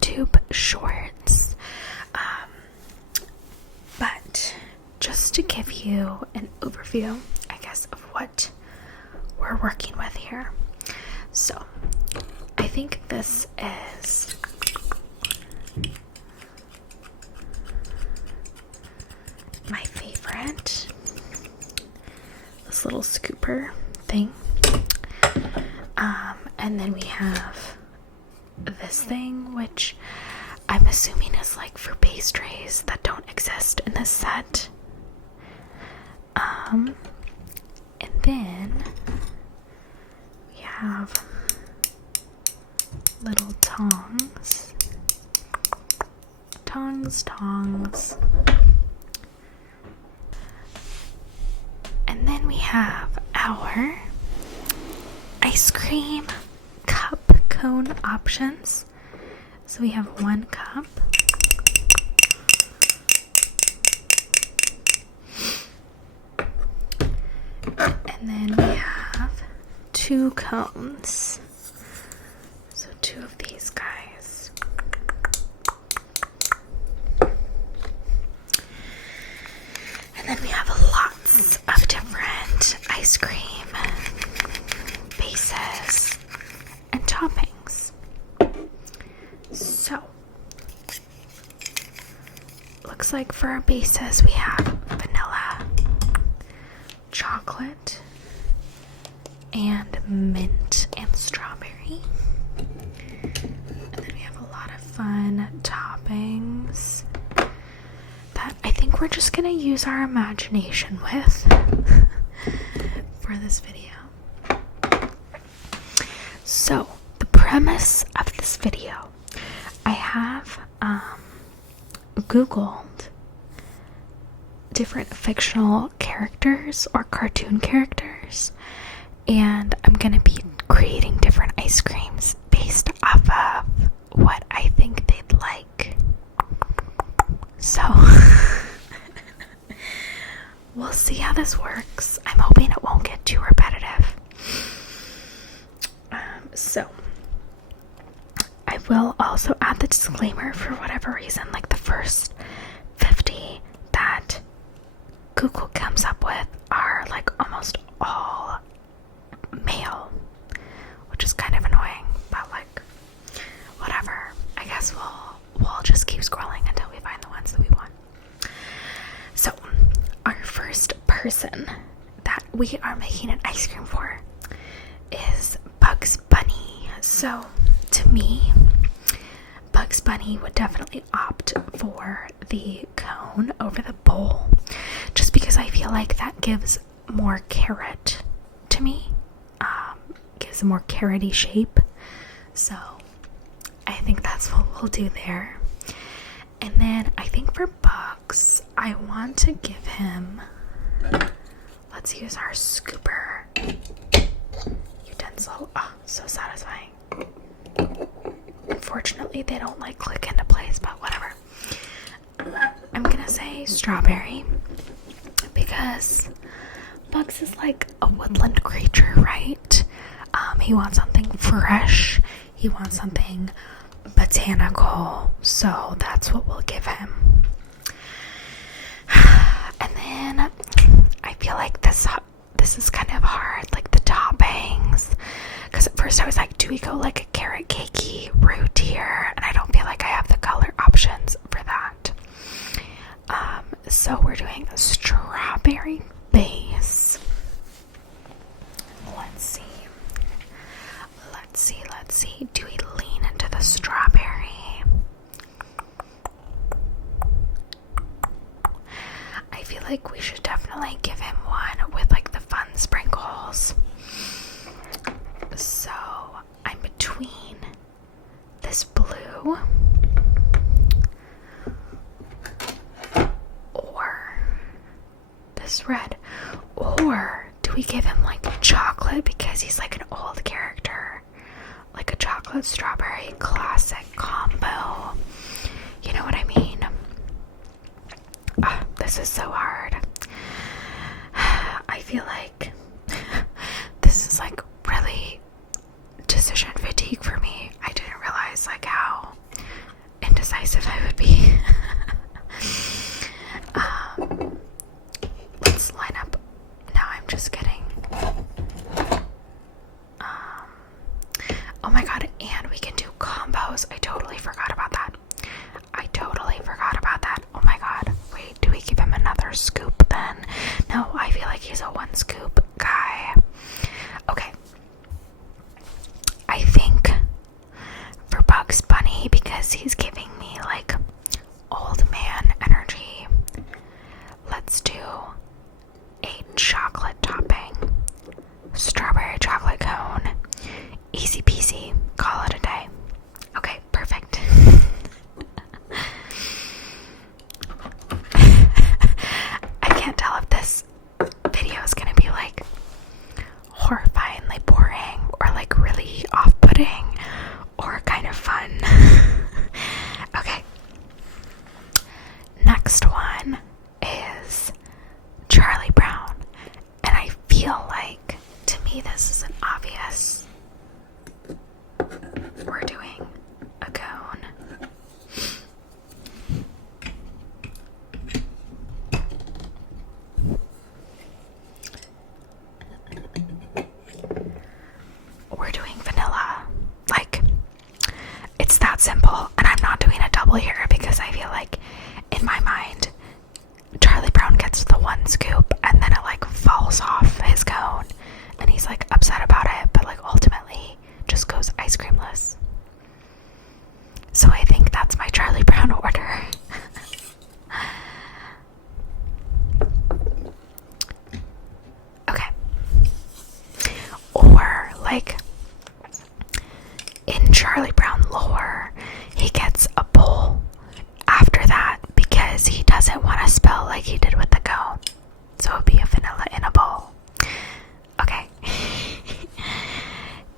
YouTube shorts. But just to give you an overview, I guess, of what we're working with here. So, I think this is my favorite. This little scooper thing. And then we have this thing, which I'm assuming is like for pastries that don't exist in this set. And then we have little tongs. Tongs. And then we have our ice cream cup cone options. So we have 1 cup. And then we have 2 cones. So 2 of these guys. And then we have lots of different ice cream bases and toppings. So, looks like for our bases we have vanilla, chocolate, and mint and strawberry. And then we have a lot of fun toppings that I think we're just gonna use our imagination with for this video. So, the premise of this video, I have Googled different fictional characters or cartoon characters, and I'm going to be creating different ice creams based off of what I think they'd like. So, we'll see how this works. I'm hoping it won't get too repetitive. So, I will also add the disclaimer for whatever reason, like the first 50 that Google comes up with are like almost all male, which is kind of annoying, but like, whatever. I guess we'll just keep scrolling until we find the ones that we want. So, our first person that we are making an ice cream for is Bugs Bunny. So, to me, Bugs Bunny would definitely opt for the cone over the bowl, just because I feel like that gives more carrot to me, gives a more carroty shape. So, I think that's what we'll do there. And then I think for Bugs, I want to give him, let's use our scooper utensil. Oh, so satisfying. Unfortunately, they don't like click into place, but whatever. I'm gonna say strawberry because Bugs is like a woodland creature, right? He wants something fresh. He wants something botanical, so that's what we'll give him. And then I feel like this is kind of hard, like the toppings, because at first I was like, do we go like a carrot cakey route here? And I don't feel like I have the color options for that. So we're doing a strawberry base. Let's see. Do we lean into the strawberry? I feel like we should definitely give him one with like the fun sprinkles. So I'm between this blue or this red, or do we give him like chocolate because he's like an old character, like a chocolate strawberry classic combo? You know what I mean? This is so hard. I feel like this is like really decision fatigue for me. I didn't realize like how because he's giving me like old man energy. Let's do a chocolate topping, strawberry chocolate cone. Easy peasy, call it a day. Okay, perfect. I can't tell if this video is gonna be like horrifyingly boring or like really off-putting or kind of fun. Okay. Next one is Charlie Brown. And I feel like, to me, this is an obvious. We're doing a cone. We're doing vanilla. Like, it's that simple. And I'm not doing a double here because I feel like, in my mind, Charlie Brown gets the one scoop and then it like falls off his cone. And he's like upset about it, but like ultimately just goes ice creamless. So I think that's my Charlie Brown order. Okay. Or like in Charlie Brown lore, he gets a bowl after that because he doesn't want to spell like he did with the cone. So it would be a vanilla in a bowl. Okay.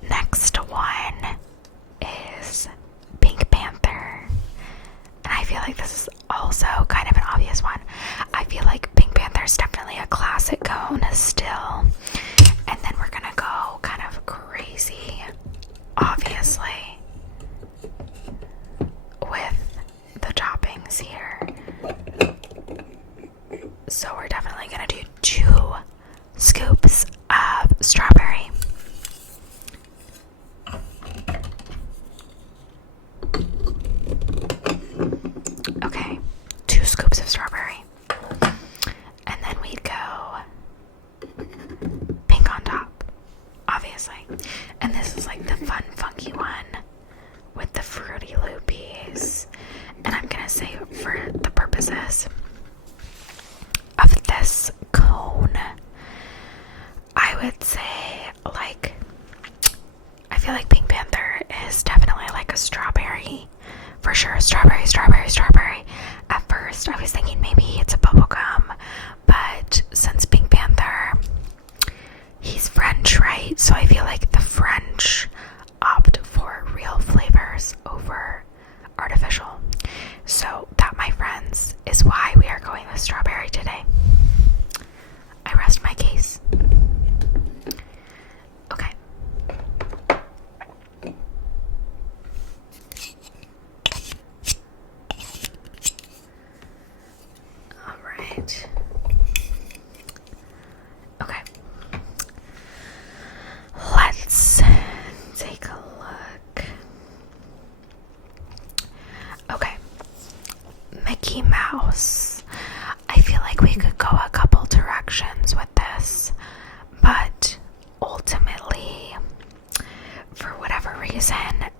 Next one is Pink Panther. And I feel like this is also kind of an obvious one. I feel like Pink Panther is definitely a classic cone still. And then we're gonna go kind of crazy, obviously, with the toppings here. So we're definitely gonna do 2 scoops of strawberry. Okay, 2 scoops of strawberry. And then we'd go pink on top, obviously. And this is like the fun, funky one with the Fruity Loopies. And I'm gonna say, for the purposes of this cone, I would say, like, I feel like Pink Panther is definitely like a strawberry. For sure, strawberry, strawberry, strawberry. At first, I was thinking maybe it's a bubblegum, but since Pink Panther, he's French, right? So I feel like the French opt for real flavors over artificial. So that, my friends, is why we are going with strawberry today. I rest my case. Okay. Alright. Okay. Let's take a look. Okay. Mickey Mouse. I feel like we could go a couple directions with this, but ultimately, for whatever reason,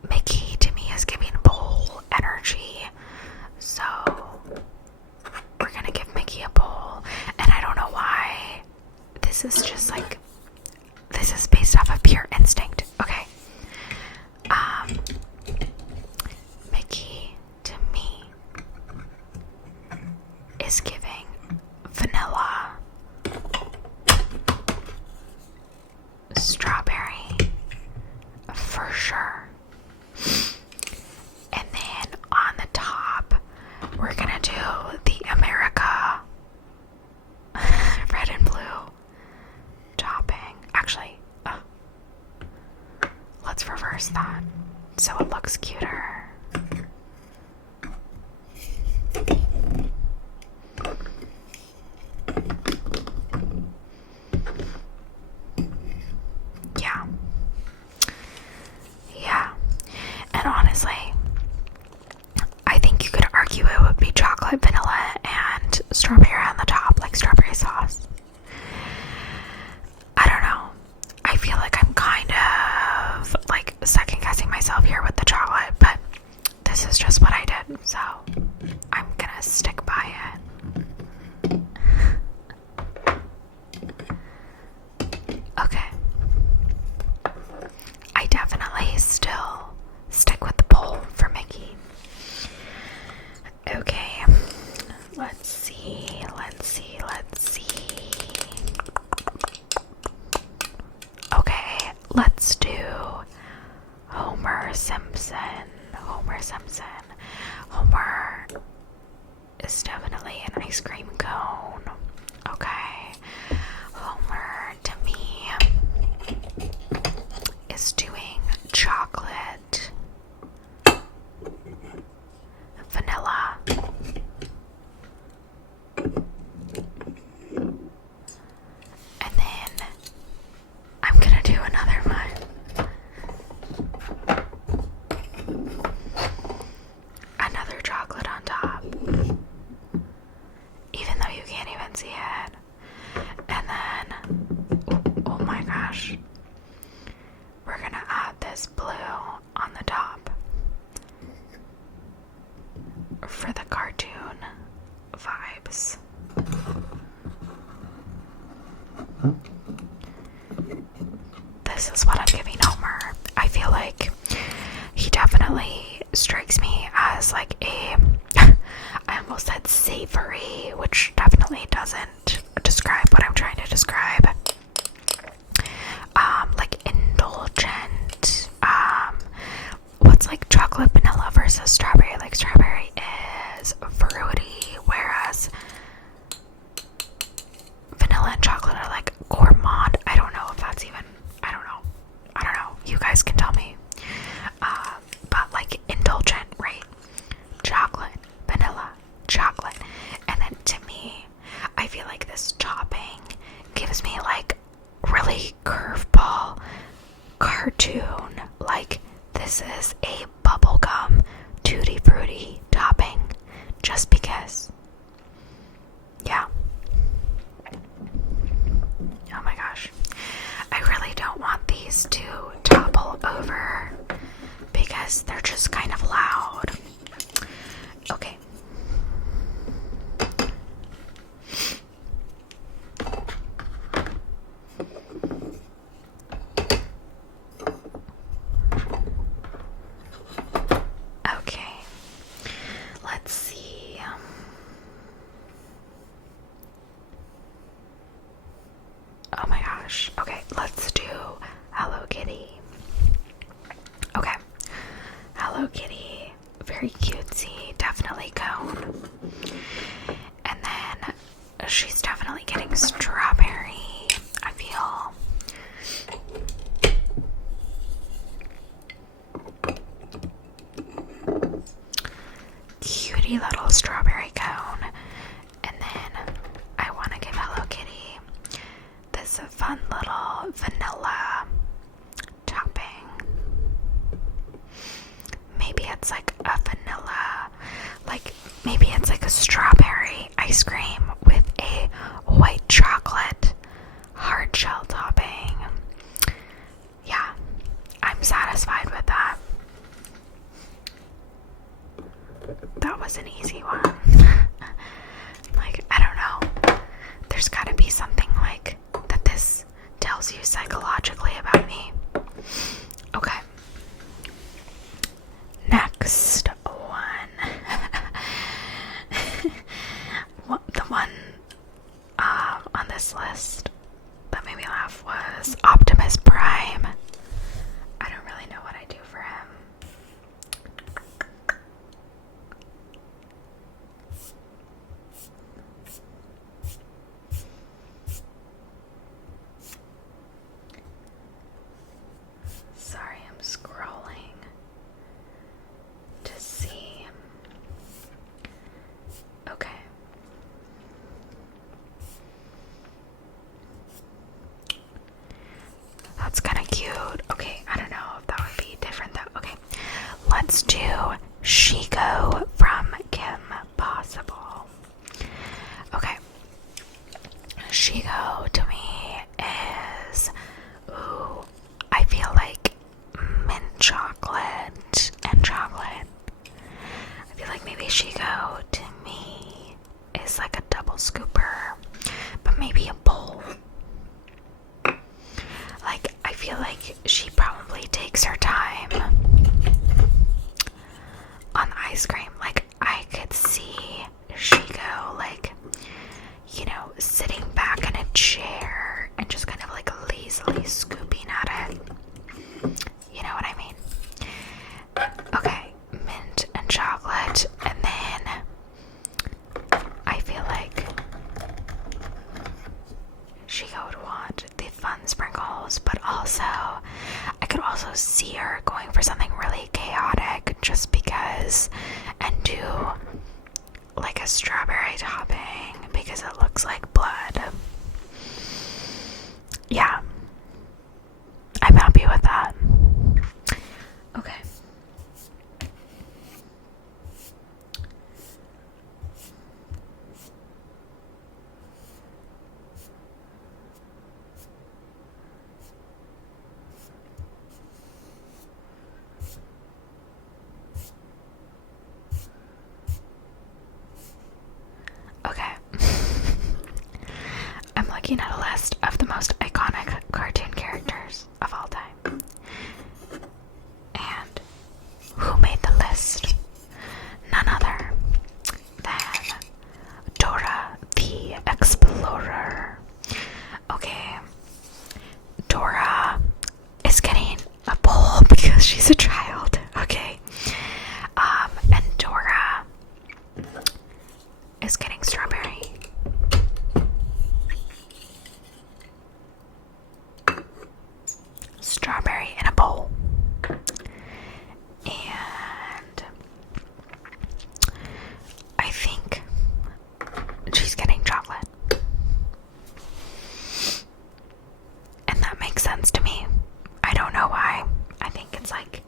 Mickey to me is giving bowl energy. So we're gonna give Mickey a bowl. And I don't know why. This is just like, this is based off of pure instinct. Okay. Mickey to me is giving vanilla, strawberry, for sure. was just what I did, so I'm gonna stick by it. Okay. I definitely still stick with the poll for Mickey. Okay. Let's see. Okay, let's do Homer Simpson. Homer is definitely an ice cream cone. Okay. Homer, to me, is doing chocolate, vanilla, and then I'm gonna do another one. Another chocolate on top. Even though you can't even see it. And then, oh my gosh. We're gonna add this blue on the top for the cartoon vibes. This is what I'm giving Homer. I feel like he definitely strikes me as like a, I almost said savory, which definitely doesn't describe what I'm trying to describe. Like indulgent. What's like chocolate, vanilla versus strawberry? Like strawberry is fruity, whereas vanilla and chocolate are like gourmand. I don't know if that's even, I don't know. You guys can tell me. But like indulgent, right? Chocolate, vanilla, chocolate. And then to me, I feel like this topping gives me like really curveball cartoon. Like this is a bubblegum tutti frutti topping just because. Yeah. Oh my gosh. I really don't want these to topple over because they're just kind of loud. Okay. Okay. Let's see. Oh my gosh. Okay, let's do Hello Kitty. Okay. Hello Kitty. Very cutesy. Definitely cone. And then she's definitely getting strawberry, I feel. Cutie little strawberry cone. And then I want to give Hello Kitty this fun little vanilla topping. Maybe it's like a vanilla, like maybe it's like a strawberry ice cream with a white chocolate hard shell topping. Yeah, I'm satisfied with that. That was an easy one. Like, I don't know. There's gotta be something like that this tells you psychologically about me. Okay. Next one. The one on this list that made me laugh was Optimus Prime. I don't really know what I do for him. Shigo to me is like a double scooper, but maybe a bowl. Like, I feel like she probably takes her time on the ice cream. Like, I could see Shigo, like, you know, sitting back in a chair and just kind of like lazily scooping at it. You know what I mean? Okay, mint and chocolate, and then I feel like Shigo would want the fun sprinkles, but also I could also see her going for something really chaotic just because, and do like a strawberry topping because it looks like blood. Yeah, I'm happy with that. Okay. Okay. I'm looking at a list of the most iconic cartoon characters of all time. And who made the list? None other than Dora the Explorer. Okay. Dora is getting a bowl because she's a child. Okay. And Dora is getting strawberry. Strawberry in a bowl. And I think she's getting chocolate. And that makes sense to me. I don't know why. I think it's like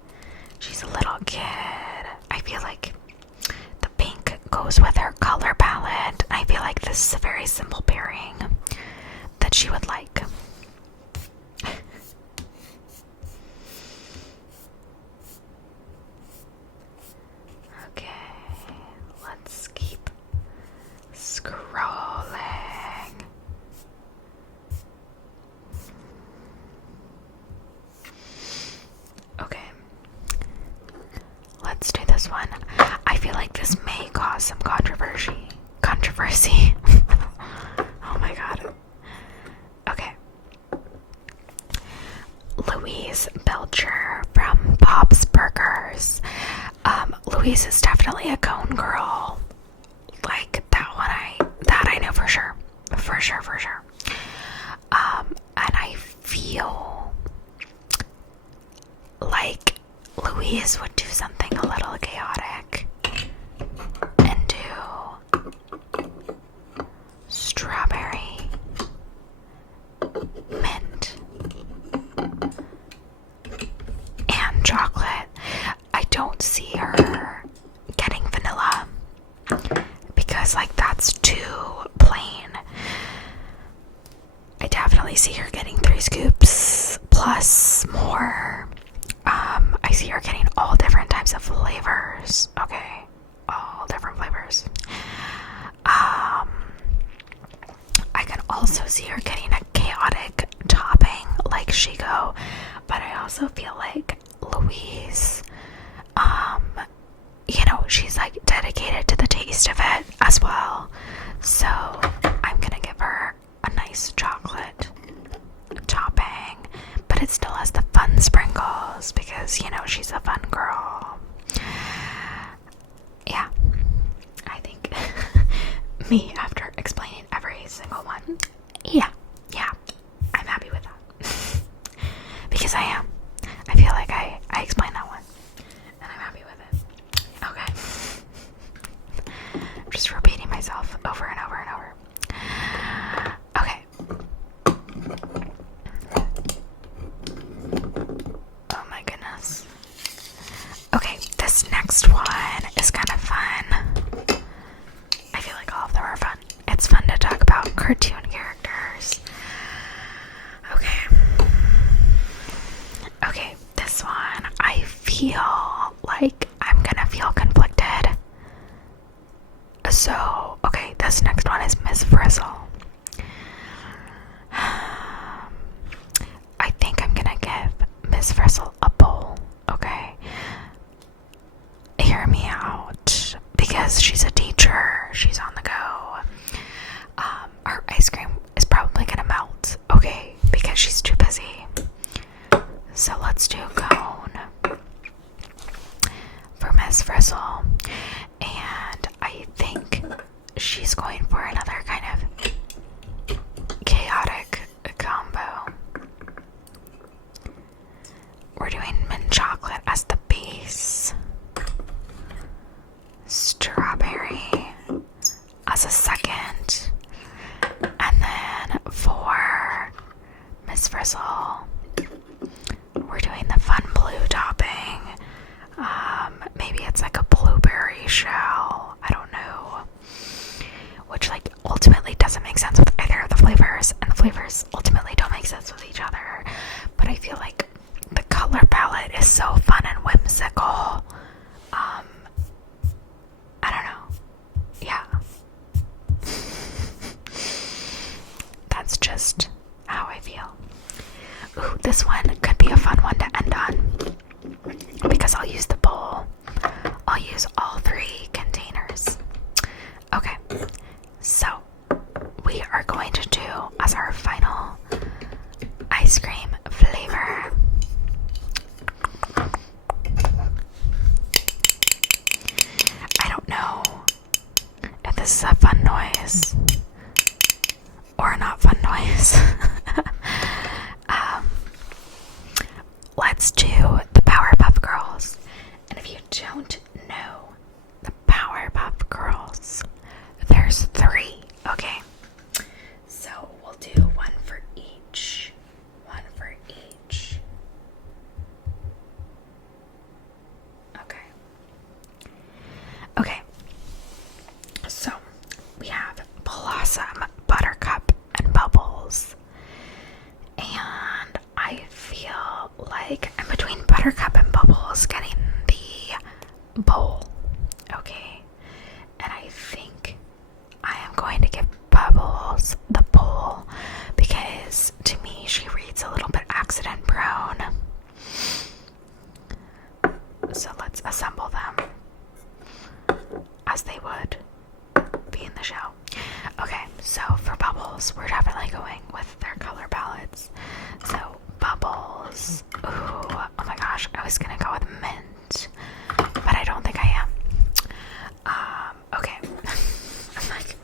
she's a little kid. I feel like the pink goes with her color palette. I feel like this is a very simple pairing that she would like. Okay, let's keep scrolling. Okay, let's do this one. I feel like this may cause some controversy. Oh my god. Okay. Louise Belcher from Bob's Burgers. Louise is definitely a cone girl. Like that I know for sure. For sure. And I feel like Louise would do something a little chaotic and do strawberry, mint, and chocolate. I don't see her getting vanilla because like that's too plain. I definitely see her getting 3 scoops plus more. I see her getting all different types of flavors. Okay, all different flavors. I can also see her getting a chaotic topping like Shigo, but I also feel like Louise, you know, she's like dedicated to the taste of it as well. So I'm gonna give her a nice chocolate topping, but it still has the fun sprinkles because, you know, she's a fun girl. Yeah, I think me after explaining every single one. Yeah, I'm happy with that. Because I am. I feel like I explained that one. And I'm happy with it. Okay. I'm just repeating myself over and over and over. Okay. Oh my goodness. Okay, this next one is kind of fun. I feel like all of them are fun. It's fun to talk about cartoon characters. Okay, this one, I feel like I'm gonna feel conflicted So, okay, this next one is Miss Frizzle. I think I'm gonna give Miss Frizzle a bowl, okay? Hear me out, because she's a teacher, she's on the go. Her ice cream is probably gonna melt, okay, because she's too busy. So let's do cone for Miss Frizzle, and I think she's going for another kind of chaotic combo. We're doing mint chocolate as the base, strawberry as a second, and then for Miss Frizzle, we're doing the fun blue topping. Maybe it's like a blueberry shell. I don't know. Which, like, ultimately doesn't make sense with either of the flavors, and the flavors ultimately don't make sense with each other. But I feel like the color palette is so fun and whimsical. I don't know. Yeah. That's just how I feel. Ooh, this one could be a fun one to end on, because I'll use the bowl. I'll use all 3 containers. Okay, so we are going to do as our final ice cream flavor. I don't know if this is a fun noise or not fun noise. Let's do the Powerpuff Girls. And if you don't know the Powerpuff Girls, there's 3, okay? So we'll do one for each. One for each. Okay. Okay. So we have Blossom, Buttercup, and Bubbles. And I feel like I'm between Buttercup and Bubbles getting the bowl. Okay. And I think I am going to give Bubbles the bowl, because to me she reads a little bit accident prone. So let's assemble them as they would be in the show. Okay, so for Bubbles, we're definitely going with their color palettes. So Bubbles, ooh, oh my gosh, I was gonna go with mint, but I don't think I am. Okay, I'm like,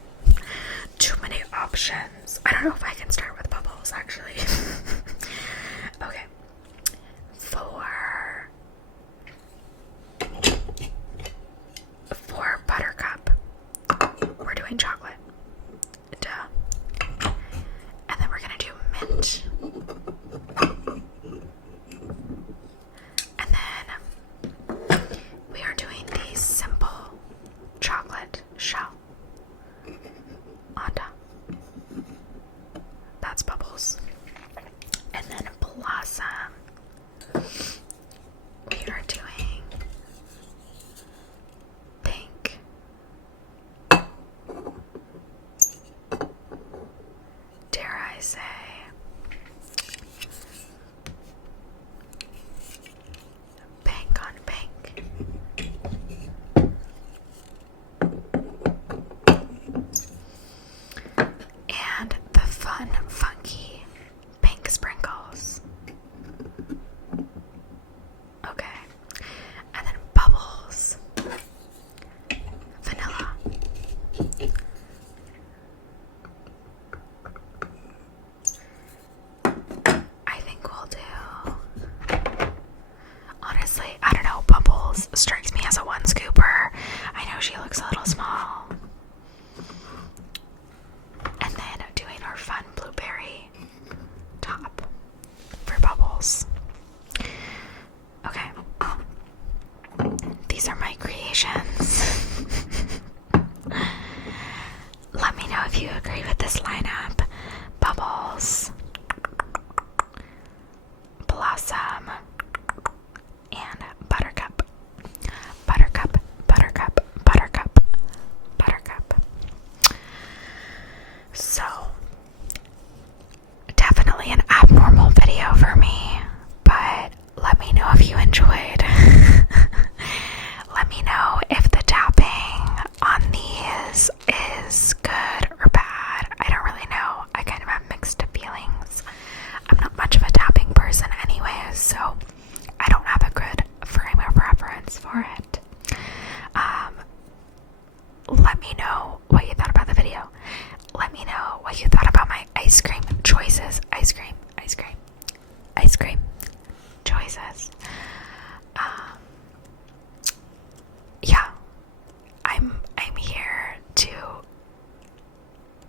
too many options. I don't know if I can start with Bubbles, actually. Okay, for Buttercup, we're doing chocolate. Duh. And then we're gonna do mint. And then we are doing the simple chocolate shell on top. That's Bubbles.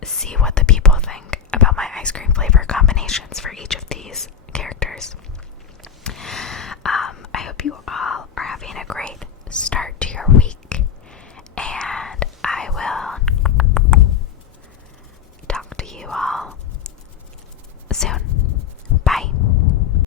see what the people think about my ice cream flavor combinations for each of these characters. I hope you all are having a great start to your week, and I will talk to you all soon.